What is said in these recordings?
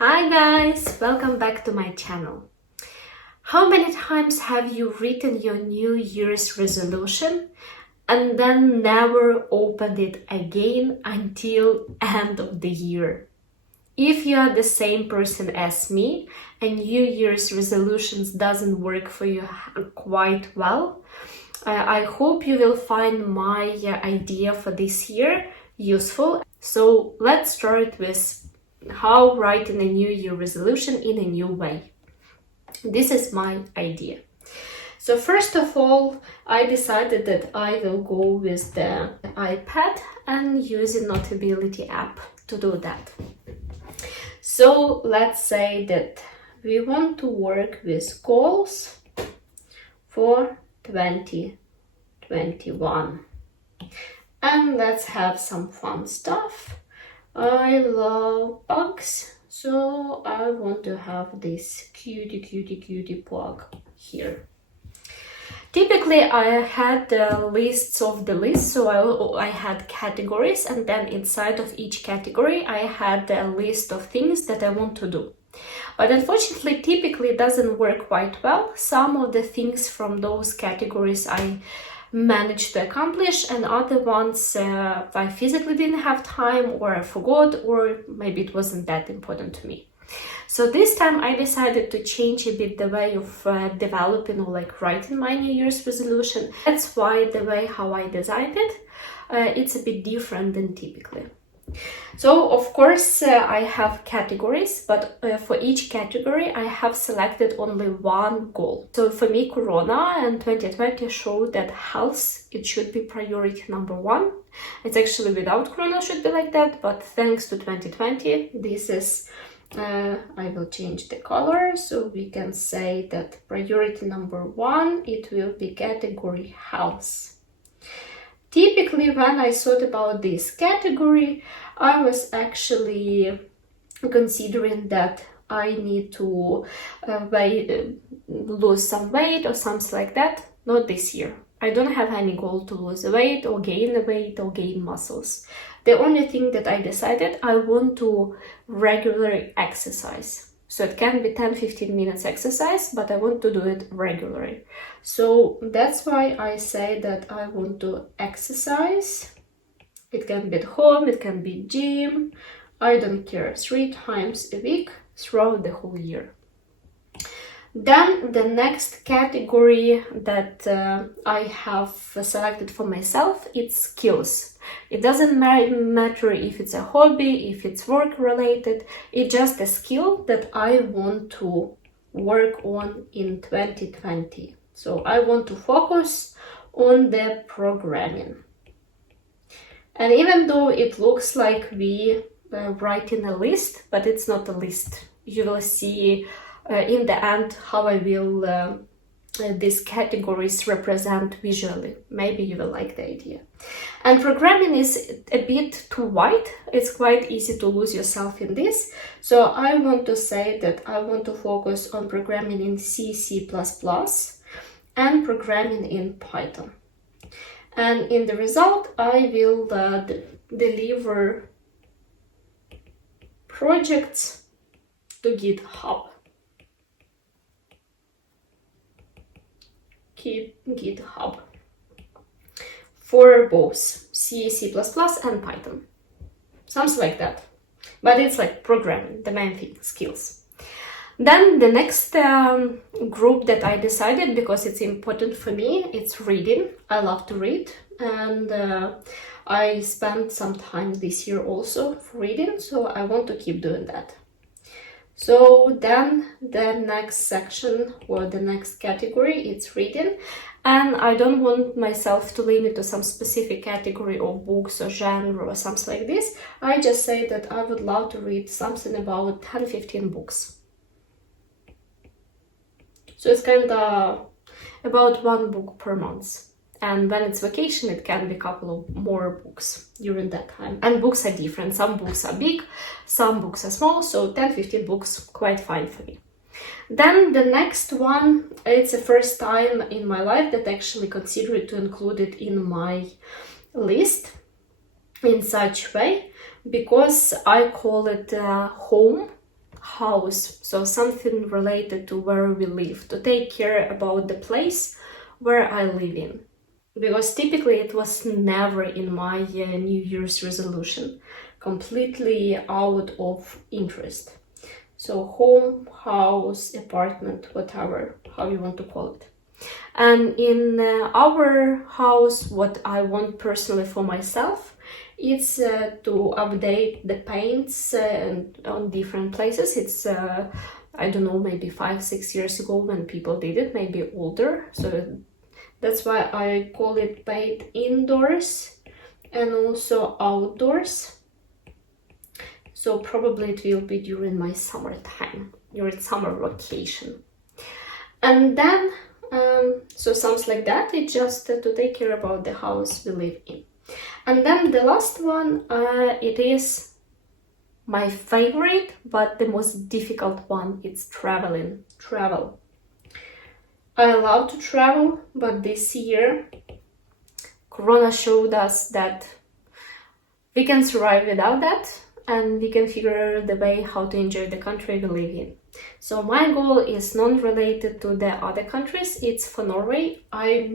Hi guys, welcome back to my channel. How many times have you written your New Year's resolution and then never opened it again until end of the year? If you are the same person as me and New Year's resolutions doesn't work for you quite well, I hope you will find my idea for this year useful. So let's start with how writing a New Year resolution in a new way. This is my idea. So first of all, I decided that I will go with the iPad and use the Notability app to do that. So let's say that we want to work with goals for 2021. And let's have some fun stuff. I love bugs, so I want to have this cutie bug here. Typically, I had lists of the list, so I had categories, and then inside of each category, I had a list of things that I want to do. But unfortunately, typically it doesn't work quite well. Some of the things from those categories I managed to accomplish, and other ones I physically didn't have time, or I forgot, or maybe it wasn't that important to me. So this time I decided to change a bit the way of developing or writing my New Year's resolution. That's why the way how I designed it, it's a bit different than typically. So of course I have categories, but for each category I have selected only one goal. So for me, Corona and 2020 showed that health, it should be priority number one. It's actually without Corona should be like that, but thanks to 2020, this is, I will change the color so we can say that priority number one, it will be category health. Typically, when I thought about this category, I was actually considering that I need to lose some weight or something like that. Not this year. I don't have any goal to lose weight or gain muscles. The only thing that I decided, I want to regularly exercise. So it can be 10-15 minutes exercise, but I want to do it regularly. So that's why I say that I want to exercise. It can be at home, it can be gym, I don't care, 3 times a week throughout the whole year. Then the next category that I have selected for myself, it's skills. It doesn't matter if it's a hobby, if it's work related, it's just a skill that I want to work on in 2020. So I want to focus on the programming. And even though it looks like we write in a list, but it's not a list. You will see in the end how I will these categories represent visually. Maybe you will like the idea. And programming is a bit too wide. It's quite easy to lose yourself in this. So I want to say that I want to focus on programming in C, C++, and programming in Python. And in the result, I will deliver projects to GitHub. GitHub for both C, C++, and Python. Something like that. But it's like programming, the main thing, skills. Then the next group that I decided, because it's important for me, it's reading. I love to read, and I spent some time this year also for reading, so I want to keep doing that. So then the next section or the next category, it's reading. And I don't want myself to limit to some specific category of books or genre or something like this. I just say that I would love to read something about 10-15 books. So it's kind of about 1 book per month. And when it's vacation, it can be a couple of more books during that time. And books are different. Some books are big, some books are small, so 10-15 books, quite fine for me. Then the next one, it's the first time in my life that I actually considered to include it in my list in such way, because I call it home house, so something related to where we live, to take care about the place where I live in. Because typically it was never in my New Year's resolution, completely out of interest. So home, house, apartment, whatever, how you want to call it. And in our house, what I want personally for myself, it's to update the paints on different places. It's I don't know, maybe 5-6 years ago when people did it, maybe older. So that's why I call it paint indoors and also outdoors. So probably it will be during my summertime, during summer vacation. And then, so sounds like that, it's just to take care about the house we live in. And then the last one, it is my favorite, but the most difficult one, it's travel. I love to travel, but this year, Corona showed us that we can survive without that, and we can figure the way how to enjoy the country we live in. So my goal is non-related to the other countries, it's for Norway. I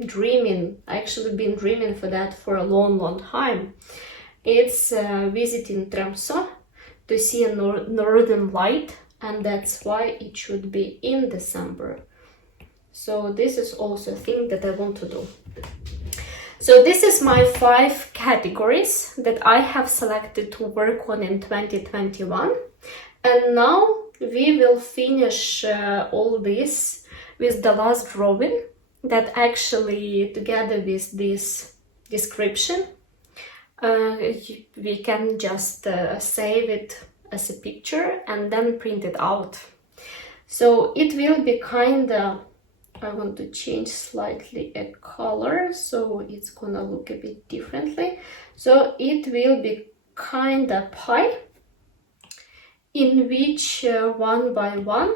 actually been dreaming for that for a long time. It's visiting Tromsø to see a northern light, and that's why it should be in December. So this is also a thing that I want to do. So this is my 5 categories that I have selected to work on in 2021. And now we will finish all this with the last drawing that actually, together with this description, we can just save it as a picture and then print it out. So it will be kind of, I want to change slightly a color, so it's gonna look a bit differently. So it will be kind of pie, in which one by one,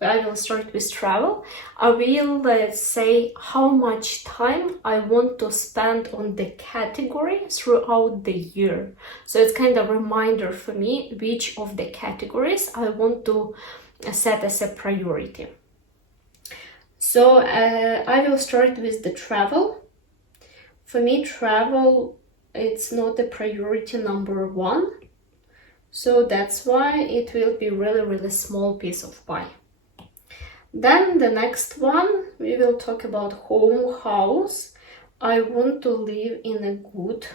I will start with travel. I will say how much time I want to spend on the category throughout the year. So it's kind of a reminder for me which of the categories I want to set as a priority. So I will start with the travel. For me, travel, it's not a priority number 1. So that's why it will be really small piece of pie. Then the next one, we will talk about home, house. I want to live in a good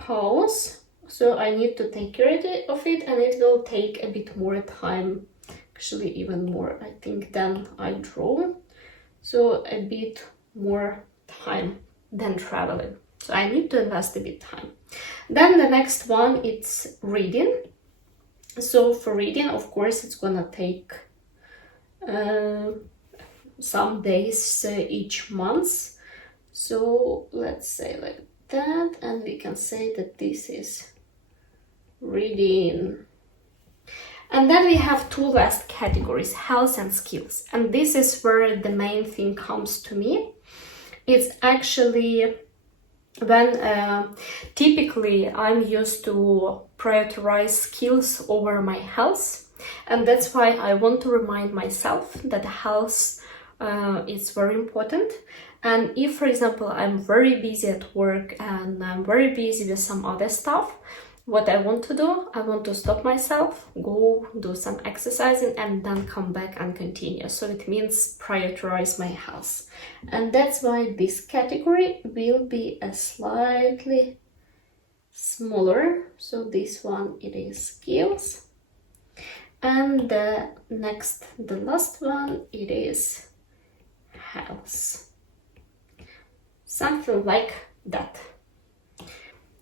house, so I need to take care of it, and it will take a bit more time, actually even more, I think, than I draw. So a bit more time than traveling. So I need to invest a bit time. Then the next one, it's reading. So for reading, of course, it's gonna take some days each month. So let's say like that, and we can say that this is reading. And then we have 2 last categories, health and skills. And this is where the main thing comes to me. It's actually when typically I'm used to prioritize skills over my health. And that's why I want to remind myself that health is very important. And if, for example, I'm very busy at work and I'm very busy with some other stuff, what I want to do, I want to stop myself, go do some exercising, and then come back and continue. So it means prioritize my health. And that's why this category will be a slightly smaller. So this one, it is skills. And the last one, it is health. Something like that.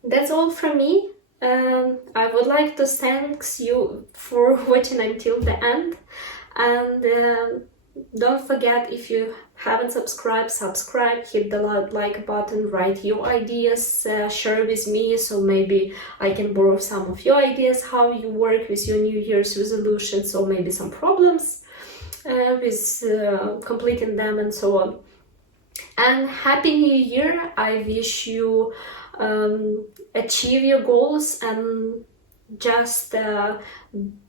That's all from me. I would like to thank you for watching until the end, and don't forget, if you haven't subscribed, subscribe, hit the like button, write your ideas, share with me, so maybe I can borrow some of your ideas, how you work with your New Year's resolutions, or maybe some problems with completing them, and so on. And Happy New Year! I wish you achieve your goals and just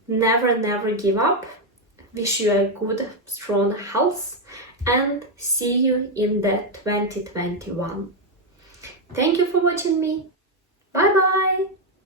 never give up. Wish you a good, strong health, and see you in the 2021. Thank you for watching me. Bye bye.